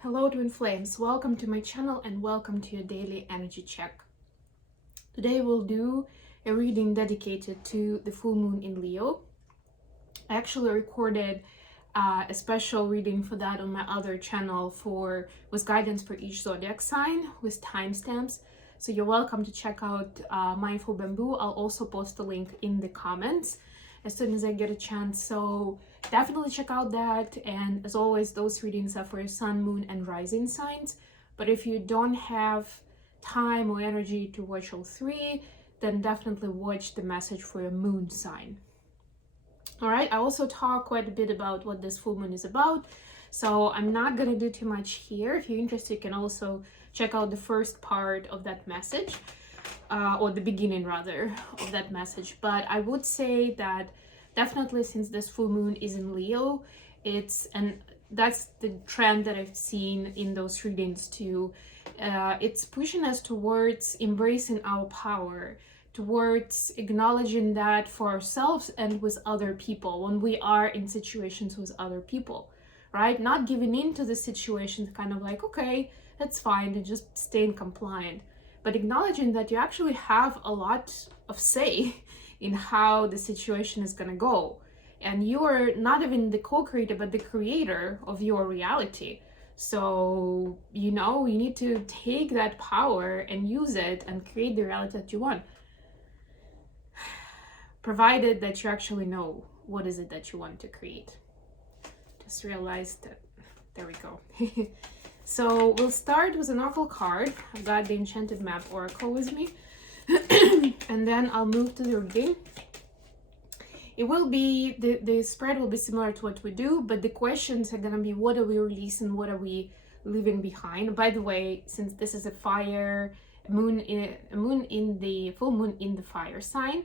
Hello twin flames, welcome to my channel and welcome to your daily energy check. Today we'll do a reading dedicated to the full moon in Leo. I actually recorded a special reading for that on my other channel with guidance for each zodiac sign with timestamps. So you're welcome to check out Mindful Bamboo. I'll also post a link in the comments as soon as I get a chance. So definitely check out that. And as always, those readings are for your sun, moon, and rising signs. But if you don't have time or energy to watch all three, then definitely watch the message for your moon sign. All right, I also talk quite a bit about what this full moon is about, so I'm not gonna do too much here. If you're interested, you can also check out the first part of that message, or the beginning rather of that message. But I would say that definitely, since this full moon is in Leo, that's the trend that I've seen in those readings too. It's pushing us towards embracing our power, towards acknowledging that for ourselves and with other people when we are in situations with other people, right? Not giving in to the situations, kind of like, okay, that's fine, and just staying compliant, but acknowledging that you actually have a lot of say in how the situation is gonna go. And you are not even the co-creator, but the creator of your reality. So, you need to take that power and use it and create the reality that you want. Provided that you actually know what is it that you want to create. Just realized that, there we go. So we'll start with an oracle card. I've got the Enchanted Map Oracle with me. And then I'll move to the reading. It will be, the spread will be similar to what we do, but the questions are gonna be, what are we releasing, what are we leaving behind? By the way, since this is a fire, full moon in the fire sign,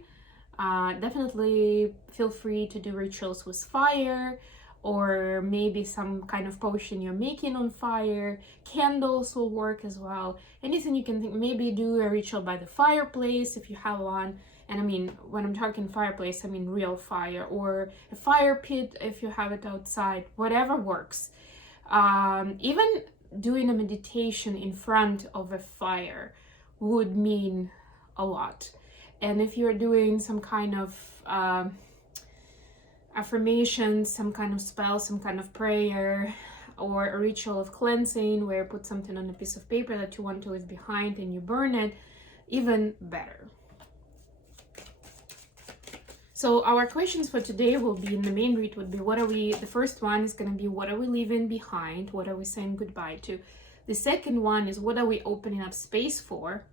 definitely feel free to do rituals with fire, or maybe some kind of potion you're making on fire. Candles will work as well. Anything you can think. Maybe do a ritual by the fireplace if you have one. And I mean, when I'm talking fireplace, I mean real fire, or a fire pit if you have it outside. Whatever works. Even doing a meditation in front of a fire would mean a lot. And if you're doing some kind of affirmation, some kind of spell, some kind of prayer, or a ritual of cleansing where you put something on a piece of paper that you want to leave behind and you burn it, even better. So our questions for today will be, in the main read would be, the first one is going to be, what are we leaving behind? What are we saying goodbye to? The second one is, what are we opening up space for?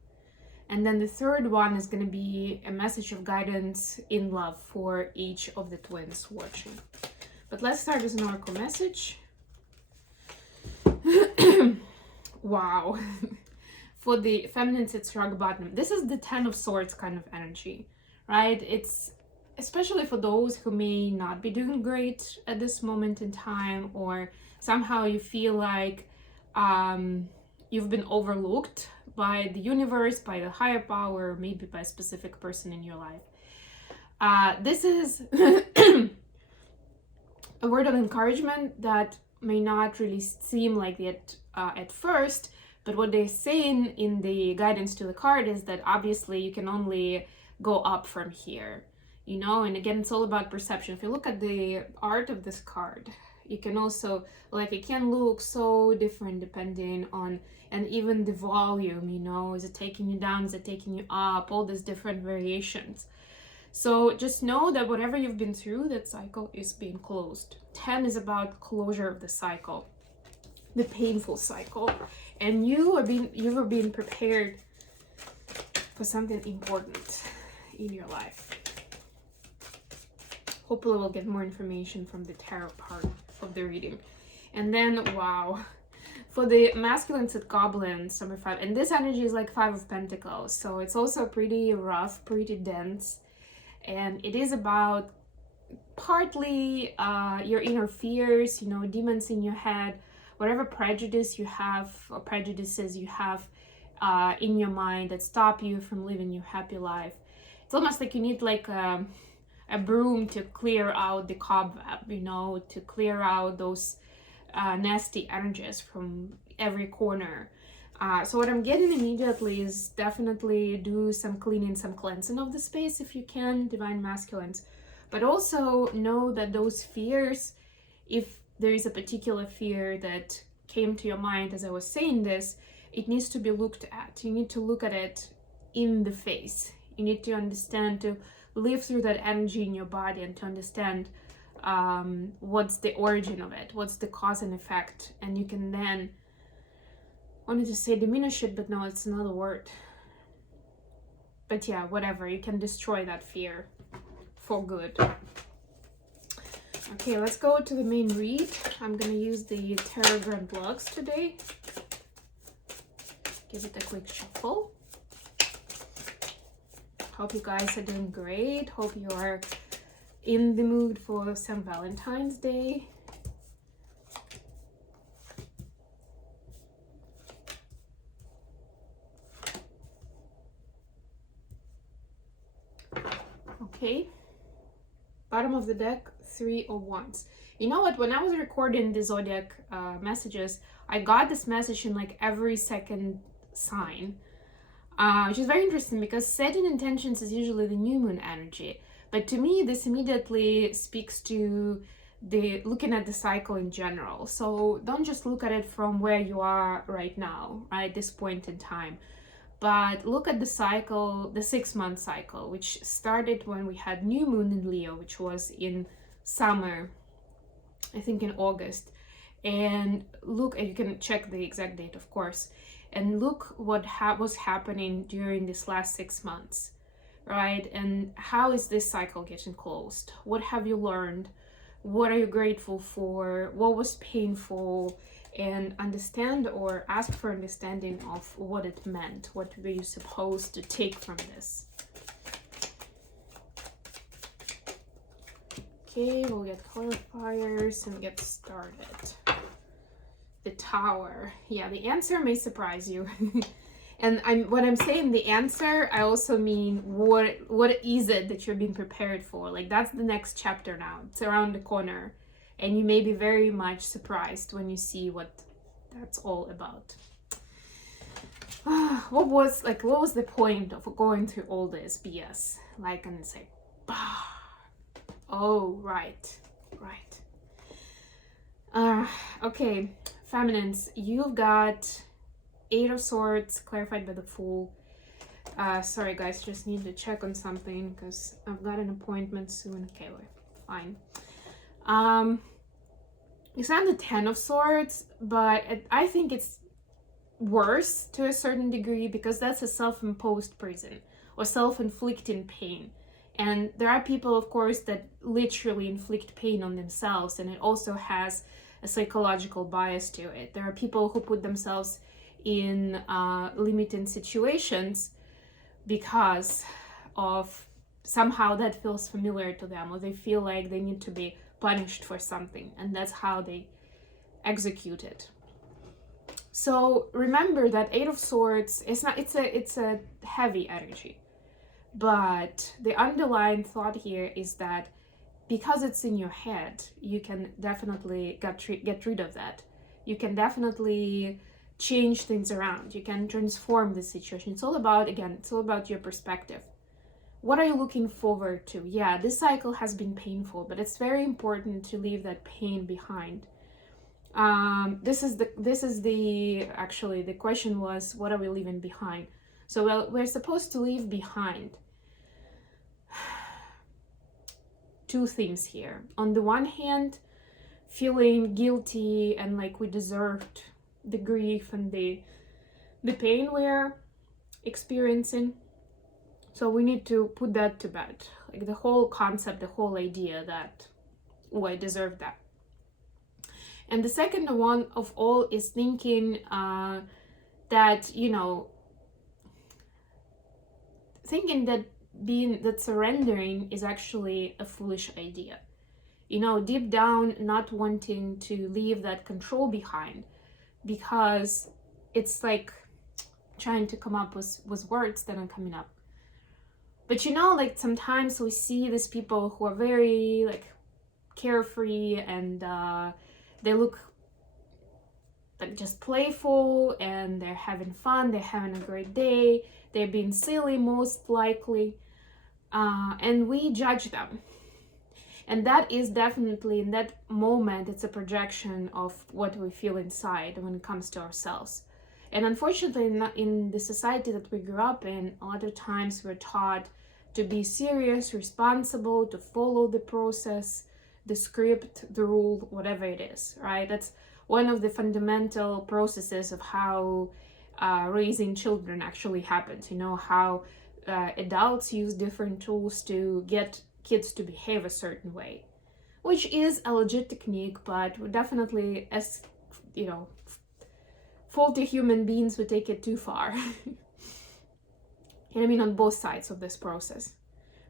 And then the third one is going to be a message of guidance in love for each of the twins watching. But let's start with an oracle message. Wow. For the feminine, it's rock bottom. This is the 10 of Swords kind of energy, right? It's especially for those who may not be doing great at this moment in time, or somehow you feel like you've been overlooked by the universe, by the higher power, maybe by a specific person in your life. This is a word of encouragement that may not really seem like it at first, but what they're saying in the guidance to the card is that obviously you can only go up from here, and again, it's all about perception. If you look at the art of this card, you can also, it can look so different depending on, and even the volume, is it taking you down, is it taking you up, all these different variations. So just know that whatever you've been through, that cycle is being closed. 10 is about closure of the cycle, the painful cycle, and you are being prepared for something important in your life. Hopefully we'll get more information from the tarot part of the reading. And then, wow, for the masculine, it's Goblins, number 5, and this energy is like 5 of Pentacles, so it's also pretty rough, pretty dense, and it is about partly your inner fears, demons in your head, whatever prejudice you have or prejudices you have in your mind that stop you from living your happy life. It's almost like you need a broom to clear out the cobweb, to clear out those nasty energies from every corner. So what I'm getting immediately is definitely do some cleaning, some cleansing of the space if you can, divine masculines. But also know that those fears, if there is a particular fear that came to your mind as I was saying this, it needs to be looked at. You need to look at it in the face. You need to understand, to live through that energy in your body and to understand what's the origin of it, what's the cause and effect. And you can then, I wanted to say diminish it, but no, it's another word. But yeah, whatever, you can destroy that fear for good. Okay, let's go to the main read. I'm gonna use the Tarot Grand Blocks today. Give it a quick shuffle. Hope you guys are doing great. Hope you are in the mood for some Valentine's Day. Okay, bottom of the deck, 3 of Wands. You know what, when I was recording the zodiac messages, I got this message in like every second sign, which is very interesting because setting intentions is usually the new moon energy. But to me, this immediately speaks to the looking at the cycle in general. So don't just look at it from where you are right now, right, at this point in time. But look at the cycle, the 6-month cycle, which started when we had new moon in Leo, which was in summer, I think in August. And look, and you can check the exact date, of course, and look what was happening during this last 6 months, right? And how is this cycle getting closed? What have you learned? What are you grateful for? What was painful? And understand or ask for understanding of what it meant. What were you supposed to take from this? Okay, we'll get clarifiers and get started. The Tower. Yeah, the answer may surprise you. And when I'm saying the answer, I also mean what is it that you're being prepared for? Like, that's the next chapter now. It's around the corner. And you may be very much surprised when you see what that's all about. What was the point of going through all this BS? Like, and say, oh, right. Okay, feminines, you've got 8 of Swords, clarified by the Fool. Sorry guys, just need to check on something because I've got an appointment soon. Okay, fine. It's not the 10 of Swords, but I think it's worse to a certain degree because that's a self-imposed prison or self-inflicting pain. And there are people, of course, that literally inflict pain on themselves, and it also has a psychological bias to it. There are people who put themselves in limiting situations because of somehow that feels familiar to them, or they feel like they need to be punished for something, and that's how they execute it. So remember that 8 of Swords is not, it's a heavy energy, but the underlying thought here is that because it's in your head, you can definitely get rid of that. You can definitely change things around. You can transform the situation. It's all about, again, it's all about your perspective. What are you looking forward to? Yeah, this cycle has been painful, but it's very important to leave that pain behind. Actually, the question was, what are we leaving behind? So, well, we're supposed to leave behind 2 things here. On the one hand, feeling guilty and like we deserved the grief and the pain we're experiencing. So we need to put that to bed. Like the whole concept, the whole idea that, oh, I deserve that. And the second one of all is thinking that, you know, thinking that surrendering is actually a foolish idea. You know, deep down, not wanting to leave that control behind, because it's like trying to come up with words that aren't coming up. But you know, like sometimes we see these people who are very like carefree and they look like just playful, and they're having fun, they're having a great day, they're being silly most likely, and we judge them. And that is definitely, in that moment, it's a projection of what we feel inside when it comes to ourselves. And unfortunately, in the society that we grew up in, a lot of times we're taught to be serious, responsible, to follow the process, the script, the rule, whatever it is, right? That's one of the fundamental processes of how raising children actually happens. You know, how adults use different tools to get kids to behave a certain way, which is a legit technique, but definitely, as you know, faulty human beings would take it too far. And I mean on both sides of this process,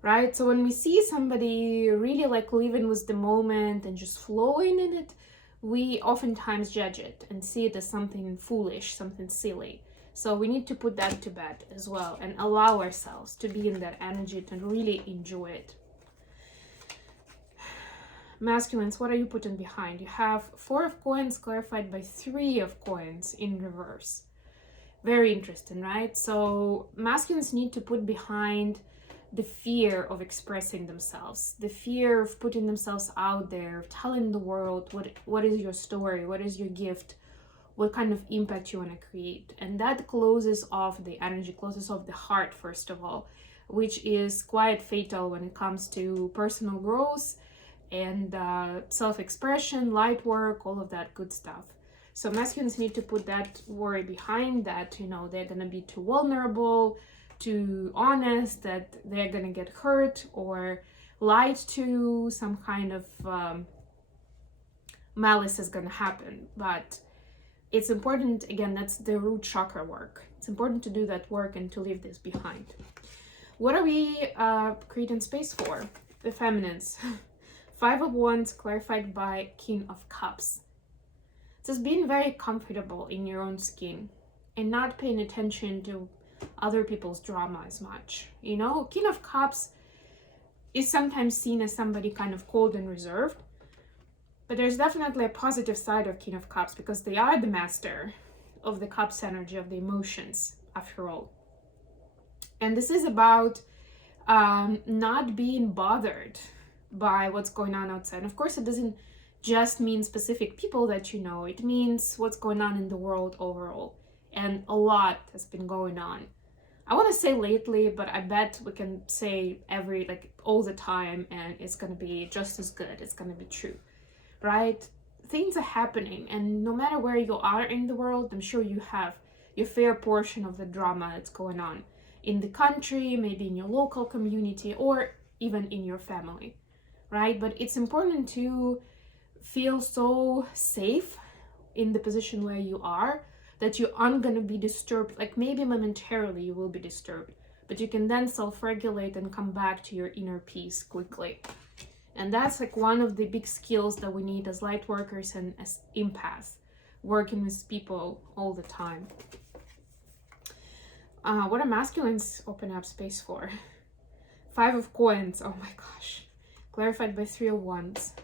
right? So when we see somebody really like living with the moment and just flowing in it, we oftentimes judge it and see it as something foolish, something silly. So we need to put that to bed as well and allow ourselves to be in that energy and really enjoy it. Masculines, what are you putting behind? You have 4 of coins clarified by 3 of coins in reverse. Very interesting, right? So masculines need to put behind the fear of expressing themselves, the fear of putting themselves out there, of telling the world what is your story, what is your gift, what kind of impact you want to create. And that closes off the energy, closes off the heart, first of all, which is quite fatal when it comes to personal growth and self-expression, light work, all of that good stuff. So masculines need to put that worry behind, that, you know, they're gonna be too vulnerable, too honest, that they're gonna get hurt or lied to, some kind of malice is gonna happen. But it's important, again, that's the root chakra work. It's important to do that work and to leave this behind. What are we creating space for? The feminines. 5 of Wands clarified by King of Cups. It's just being very comfortable in your own skin and not paying attention to other people's drama as much. You know, King of Cups is sometimes seen as somebody kind of cold and reserved, but there's definitely a positive side of King of Cups because they are the master of the Cups energy, of the emotions, after all. And this is about not being bothered by what's going on outside. Of course, it doesn't just mean specific people that you know, it means what's going on in the world overall. And a lot has been going on. I want to say lately, but I bet we can say all the time, and it's going to be just as good. It's going to be true, right? Things are happening, and no matter where you are in the world, I'm sure you have your fair portion of the drama that's going on in the country, maybe in your local community, or even in your family, right? But it's important to feel so safe in the position where you are that you aren't going to be disturbed. Like maybe momentarily you will be disturbed, but you can then self-regulate and come back to your inner peace quickly. And that's like one of the big skills that we need as light workers and as empaths, working with people all the time. What are masculines open up space for? 5 of Coins. Oh my gosh. Clarified by 3 of Wands.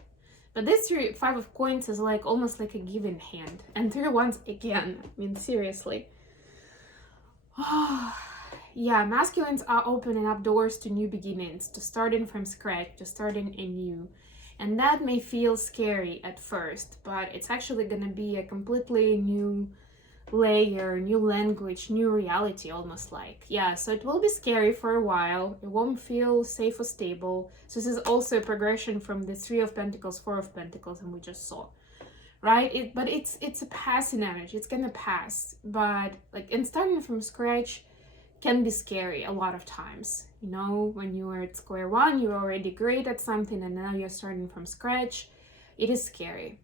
But this 5 of Coins is like almost like a giving hand. And 3 of Wands again. I mean, seriously. Yeah, masculines are opening up doors to new beginnings, to starting from scratch, to starting anew. And that may feel scary at first, but it's actually going to be a completely new layer, new language, new reality, almost like. Yeah, so it will be scary for a while. It won't feel safe or stable. So this is also a progression from the 3 of Pentacles, 4 of Pentacles, and we just saw, right? But it's a passing energy. It's gonna pass. But like, and starting from scratch can be scary a lot of times. You know, when you are at square one, you're already great at something, and now you're starting from scratch. It is scary,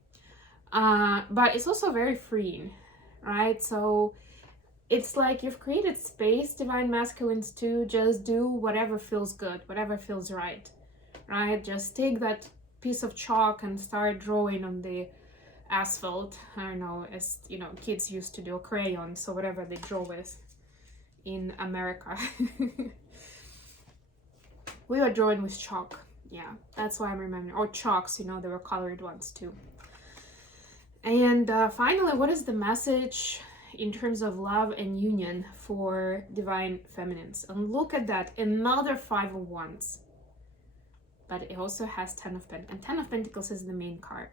but it's also very freeing. Right? So it's like you've created space, Divine Masculines, to just do whatever feels good, whatever feels right, right? Just take that piece of chalk and start drawing on the asphalt. I don't know, as you know, kids used to do, crayons, so whatever they draw with in America. We were drawing with chalk. Yeah, that's why I'm remembering. Or chalks, you know, there were colored ones too. And finally, what is the message in terms of love and union for divine feminines? And look at that, another 5 of Wands. But it also has 10 of Pentacles, and 10 of Pentacles is the main card.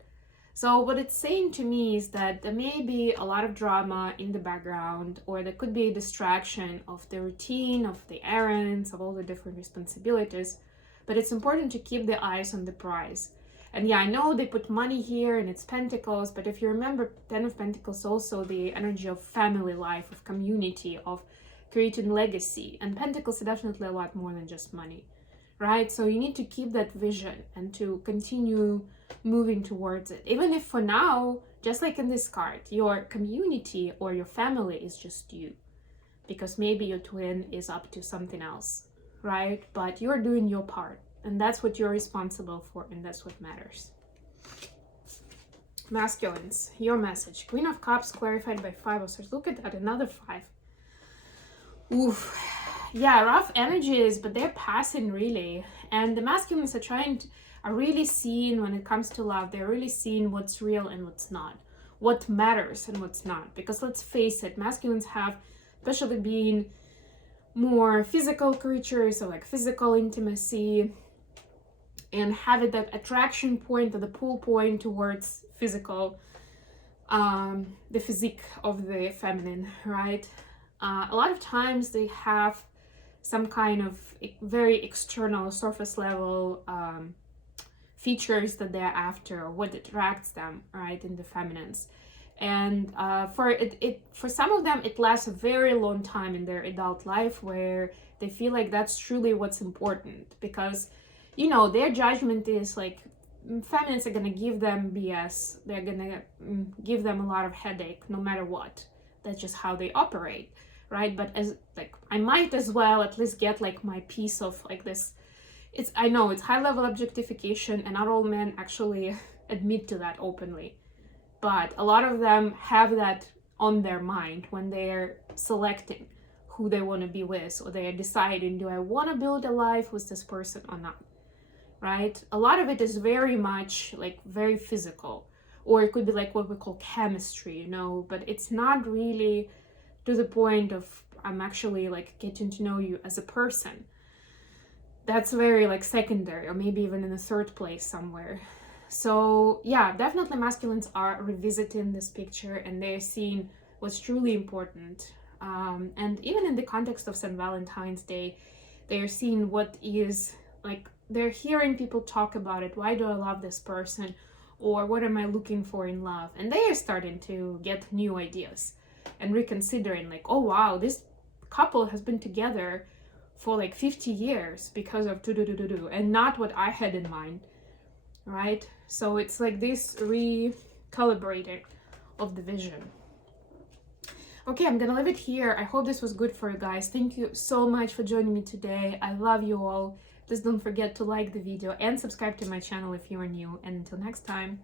So what it's saying to me is that there may be a lot of drama in the background, or there could be a distraction of the routine, of the errands, of all the different responsibilities. But it's important to keep the eyes on the prize. And yeah, I know they put money here and it's Pentacles, but if you remember, 10 of Pentacles also the energy of family life, of community, of creating legacy. And Pentacles are definitely a lot more than just money, right? So you need to keep that vision and to continue moving towards it. Even if for now, just like in this card, your community or your family is just you. Because maybe your twin is up to something else, right? But you're doing your part. And that's what you're responsible for, and that's what matters. Masculines, your message. Queen of Cups clarified by 5 of Swords. Look at that, another 5. Oof. Yeah, rough energies, but they're passing really. And the masculines are really seeing when it comes to love, they're really seeing what's real and what's not. What matters and what's not. Because let's face it, masculines have, especially being more physical creatures, so like physical intimacy, and have it that attraction point or the pull point towards physical, the physique of the feminine, right? A lot of times they have some kind of very external, surface level features that they're after, or what attracts them, right, in the feminines. And for some of them, it lasts a very long time in their adult life where they feel like that's truly what's important, because you know, their judgment is like, feminines are gonna give them BS. They're gonna give them a lot of headache no matter what. That's just how they operate, right? But as like, I might as well at least get like my piece of like this. I know it's high level objectification, and not all men actually admit to that openly. But a lot of them have that on their mind when they're selecting who they want to be with, or they're deciding, do I want to build a life with this person or not? Right? A lot of it is very much like very physical, or it could be like what we call chemistry, you know, but it's not really to the point of I'm actually like getting to know you as a person. That's very like secondary, or maybe even in the third place somewhere. So yeah, definitely masculines are revisiting this picture, and they're seeing what's truly important. And even in the context of St. Valentine's Day, they're seeing what is like, they're hearing people talk about it. Why do I love this person? Or what am I looking for in love? And they are starting to get new ideas and reconsidering like, oh wow, this couple has been together for like 50 years because of do and not what I had in mind, right? So it's like this recalibrating of the vision. Okay, I'm gonna leave it here. I hope this was good for you guys. Thank you so much for joining me today. I love you all. Please don't forget to like the video and subscribe to my channel if you are new. And until next time.